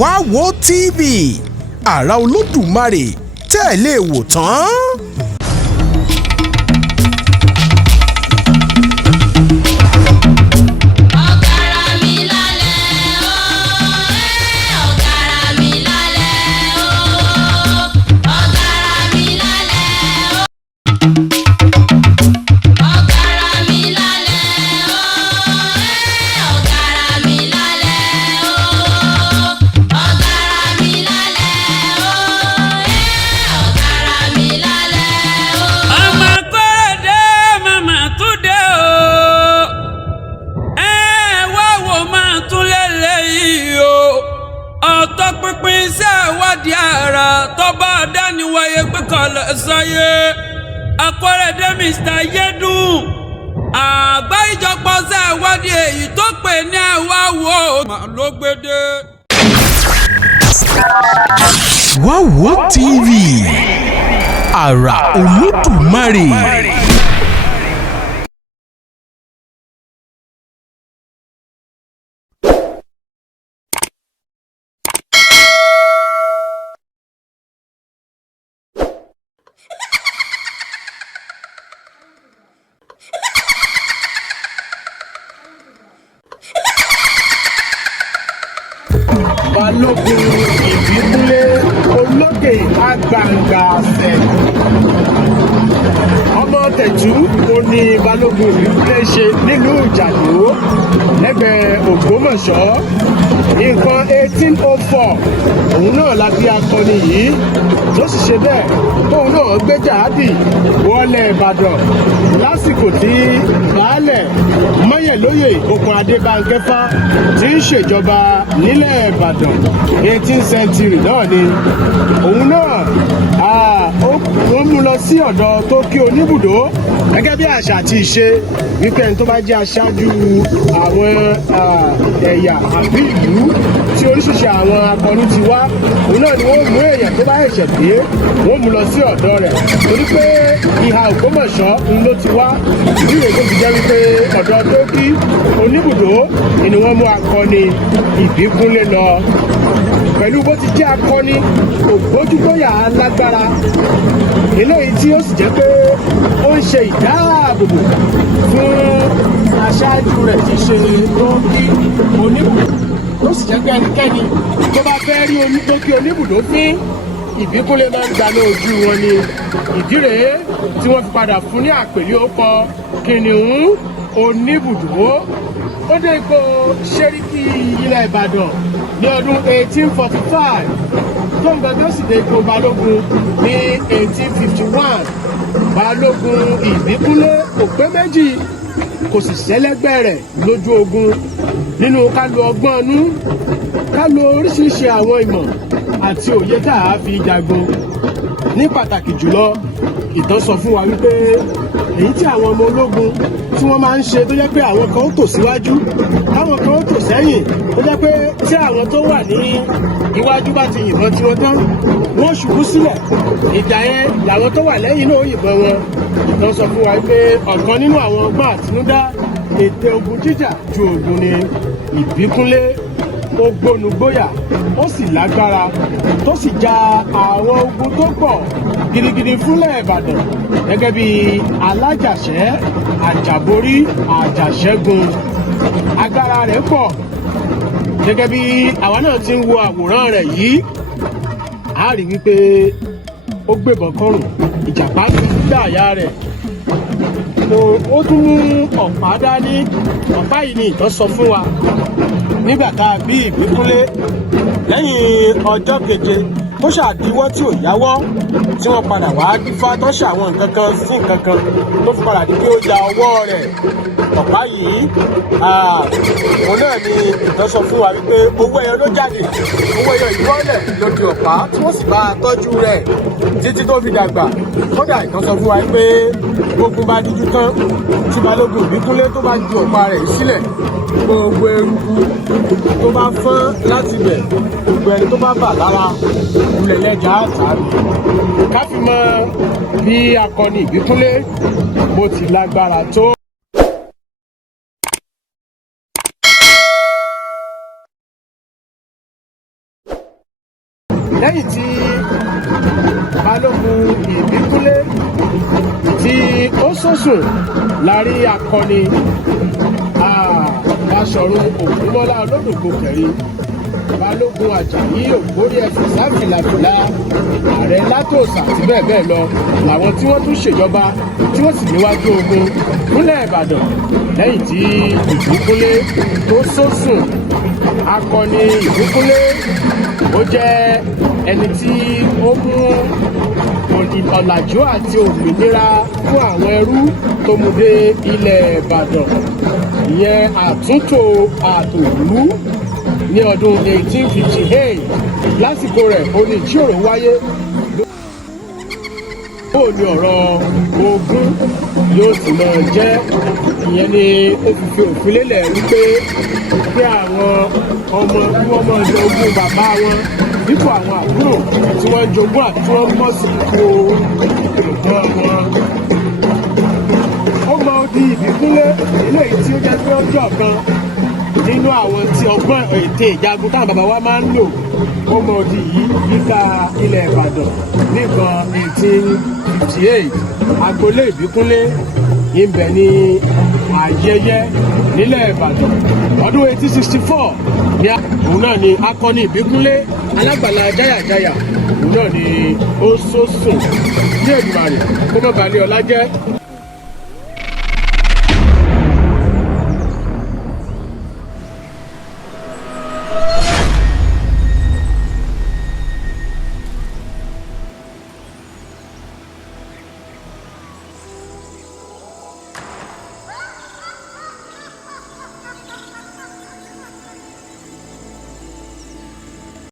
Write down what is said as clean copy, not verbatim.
WAWO TV àrà Olódùmarè tẹ́ ẹ lè wò tán. Pínpín iṣẹ́ ìwádìí ara tó bá dáníwáyé pé kọ̀lẹ̀ sáyé Akọ́rẹ́dé Mr. Yédùn àgbá ìjọpọ̀ iṣẹ́ ìwádìí èyí tó pè ní WAWO ló gbédè. WAWO TV àrà Olódùmarè. Balógun Ìbíkúnlé olókè àgbàǹgbà àfẹ́. Ọmọ Tẹ̀jú ó ní Balógun Ìbíkúnlé ṣe nílùú Ìjàdó lẹ́gbẹ̀ẹ́ Ògbómọ̀ṣọ́. Nǹkan 1804 òun náà la bí akọni yìí tó sì ṣe bẹ́ẹ̀ tóun náà gbé jàádì wọlé Ìbàdàn lásìkò tí baálẹ̀ Mọ́yẹ̀lóyè Okùn Adébánkẹ́fà tí ń ṣèjọba nílẹ̀ Ìbàdàn 18th century náà ni òun náà wọ́n mú lọ sí ọ̀dọ̀ Tókí Oníbùdó gẹ́gẹ́ bí àṣà àti ìṣe wípé ẹni tó bá jẹ́ aṣáájú àwọn ẹ̀yà àbí ìlú tí oríṣiríṣi àwọn akọni ti wá òun náà ni wọ́n mú èèyàn tó bá ẹ̀ṣẹ̀ dé wọ́n mú lọ sí ọ̀dọ̀ rẹ̀ torí pé ìhà Ògbómọ̀ṣọ́ ló ti wá ìdí rẹ̀ tó fi jẹ́ wípé ọ̀dọ̀ Tókí Oníbùdó ni wọ́n mú akọni Ìbíkúnlé lọ pẹ̀lú bó ti jẹ́ akọni ògbójúgbóyà lágbára eléyìí tí ó sì jẹ́ pé ó ń ṣe ìdáàbòbò fún aṣáájú rẹ̀ tí ṣe Tókí Oníbùdó ó sì jẹ́ pé ẹnikẹ́ni tó bá fẹ́ rí Tókí Oníbùdó fín Ìbíkúnlé máa ń gbaná ojú wọn ni ìdí rèé tí wọ́n fi padà fún ní àpèlé orúkọ Kìnìún Oníbùdó. Ó dé ipò ṣẹ́ríkì ilẹ̀ Ìbàdàn ní ọdún 1845 tó ń gbẹgbẹ́ sì dé ipò balógun ní 1851. Balógun Ìbíkúnlé kò pé méjì kò sì ṣẹlẹ́gbẹ́ rẹ̀ lójú ogun nínú ká lo ọgbọ́n inú ká lo oríṣiríṣi àwọn ìmọ̀ àti òye tá a fi jagun. Ní pàtàkì jùlọ ìtàn sọ fún wa wípé èyí tí àwọn ọmọ ológun tí wọ́n máa ń ṣe tó jẹ́ pé àwọn kan ó tò síwájú àwọn kan ó tò sẹ́yìn tó jẹ́ pé tí àwọn tó wà ní iwájú bá ti yìnbọn tí wọ́n tán wọ́n ṣubú sílẹ̀ ìjà yẹn làwọn tó wà lẹ́yìn náà ó yìnbọn wọn. Ìtàn sọ fún wa wípé ọ̀kan nínú àwọn ọgbọ́n àtinúdá ète ogun jíjà ju ogun ni. Ìbíkúnlé ó gbónúgbóyà ó sì lágbára tó sì ja àwọn ogun tó pọ̀ gidigidi fúnlẹ̀ Ìbàdàn gẹ́gẹ́ bí alájàṣẹ́ àjàborí àjàṣẹ́gun. Agbára rẹ̀ pọ̀ gẹ́gẹ́ bí àwa náà ti ń wo àwòrán rẹ̀ yìí a rí wípé ó gbébọn kọ́rùn ìjàpá ti gbá àyà rẹ̀ ó tún mú ọ̀pá dání. Ọ̀pá yìí ni ìtàn sọ fún wa nígbà tá a bí Ìbíkúnlé lẹ́yìn ọjọ́ keje tó ṣàdíwọ́ tí ò yáwọ́ tí wọ́n padà wá dífá tó ṣàwọn nǹkan kan sí nǹkan kan tó fi padà di pé ó ya ọwọ́ rẹ̀. Ọ̀pá yìí òun náà ni ìtàn sọ fún wa wípé owó ẹyọ ló jáde owó ẹyọ ìwọ́lẹ̀ ló di ọ̀pá tí wọ́n sì bá a tọ́jú rẹ̀ títí tó fi dàgbà. Kódà ìtàn sọ fún wa wípé gbogbo bá díjú tán tí Balógun Ìbíkúnlé tó bá ju ọ̀pá rẹ̀ sílẹ̀ gbogbo eruku tó bá fọ́n láti bẹ̀ gbogbo ẹni tó bá bà lára ìlẹ̀ lẹ́jà àtàrí. Ká fi mọ bí akọni Ìbíkúnlé bó ti lágbára tó. lẹ́yìn tí balógun ìbíkúnlé tí ó sọ̀sùn lárí akọni Baṣọ̀run Ògúnmọ́lá Olódògo Kẹ̀rin, balógun Àjàyí Ògbórí ẹ̀sìn sáfìlàfìlà, ààrẹ Látòsà àti bẹ́ẹ̀ bẹ́ẹ̀ lọ làwọn tí wọ́n tún ṣèjọba tí wọ́n sì níwájú ogun nílẹ̀ Ìbàdàn lẹ́yìn tí ìbíkúnlé tó sọ̀sùn. Akọni ìbíkúnlé ó jẹ́ ẹni tí ó mú ọ̀làjú àti òmìnira fún àwọn ẹrú tó mú dé ilẹ̀ Ìbàdàn, ìyẹn àtúntò àtòlú ní ọdún 1858. lásìkò rẹ̀ ó ní ìjíròrò wáyé bóò ní ọ̀rọ̀ ogún yóò sì máa jẹ́. ìyẹn ni ó fi fi òfin lélẹ̀ wípé kí àwọn ọmọ kí wọ́n máa jẹ ogún bàbá wọn dípò àwọn àbúrò tí wọ́n jogún àti tí wọ́n mọ̀ sí ipò ìgbọ́n wọn. ó mọ odi ìbíkúnlé eléyìí tí ó jẹ́ pé ọjọ́ kan nínú àwọn tí ọgbọ́n ète ìjagun táwọn bàbá wa máa ń lò. ó mọ odi yìí yíká ilẹ̀ Ìbàdàn nìkan 1858. agboolé ìbíkúnlé ibẹ̀ ní Ayẹyẹ nílẹ̀ Ìbàdàn. ọdún 1864 ni òun náà ni akọni ìbíkúnlé alágbàlá jáyàjáyà òun náà ni ó sọ̀sùn. ní Èdùmàrè kó má balẹ̀ ọlá jẹ́.